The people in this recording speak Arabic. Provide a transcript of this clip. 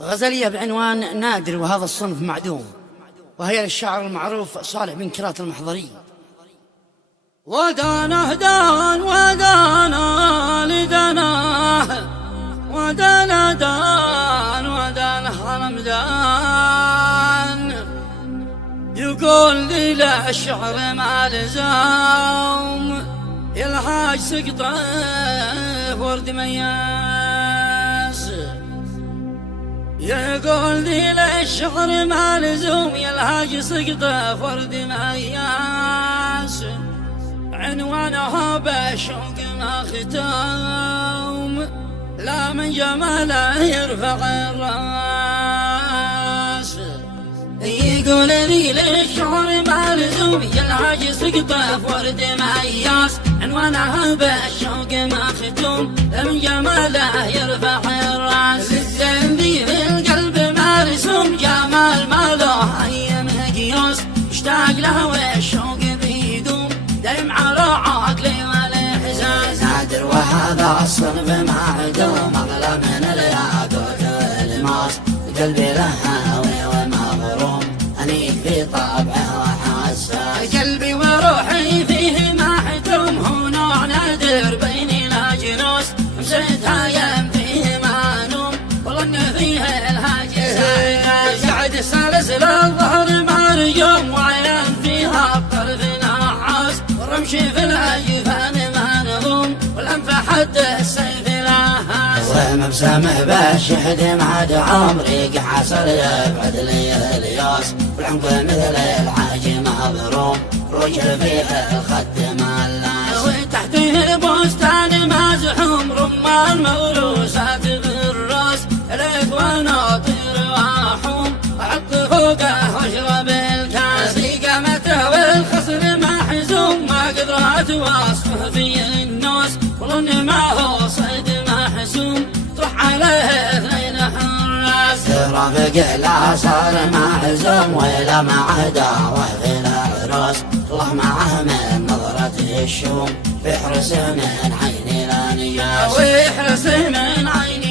غزلية بعنوان نادر وهذا الصنف معدوم، وهي للشاعر المعروف صالح بن كرات المحضري. ودانه دان ودانا لدناه ودانا دان ودانه رمدان، يقول لي لا الشعر ما لزوم يلحاج سقطه ورد مياس، يقول لي لا الشعر ما لزوم يلحاج سقطه ورد مياس، عنوانها بشوق ما ختام لا من جماله يرفع الراس، يقول لي للشعر ما لزوم يلحاج سقطه ورد مياس، عنوانها بشوق ما ختام لا من جماله يرفع الراس، للذنبي في القلب ما رسوم جمال ما له اي مقياس، اشتاق له والشوق بيدوم دايم على عقلي والاحساس، نادر وهذا الصنف معدوم اغلى من الياقوت والماس، قلبي له هاوي ومغروم انيق في طبعه وحساس، قلبي وروحي فيه محتوم هو نوع نادر بين الاجناس، مسيتها يم فيه مانوم والله ان فيه الهاجس قاعد سلسل الظهر مرجوم وعيان فيها بطرف نحاس، والرمشي في الاجفان منظوم والانف حد السيف لهاس، ومبسمه بالشهد معد عمري حصل يبعد لي الياس، والعنق مثل العاج مبروم رجل فيه الخد ملاس، وتحته بستان مزحوم رمان موروسات بالراس، اليك وانا طير واحوم احط فوقه واشرب الكاس، قامته والخصر محزوم ما قدرت وصفه في الناس، والله ما هو صيد محسوم تروح عليه اثنين حراس، رافق لا صار محزوم ولا مع دعوه في العراس، الله معه من نظرة الشوم بيحرس من عيني لا نجاس، ويحرس من عيني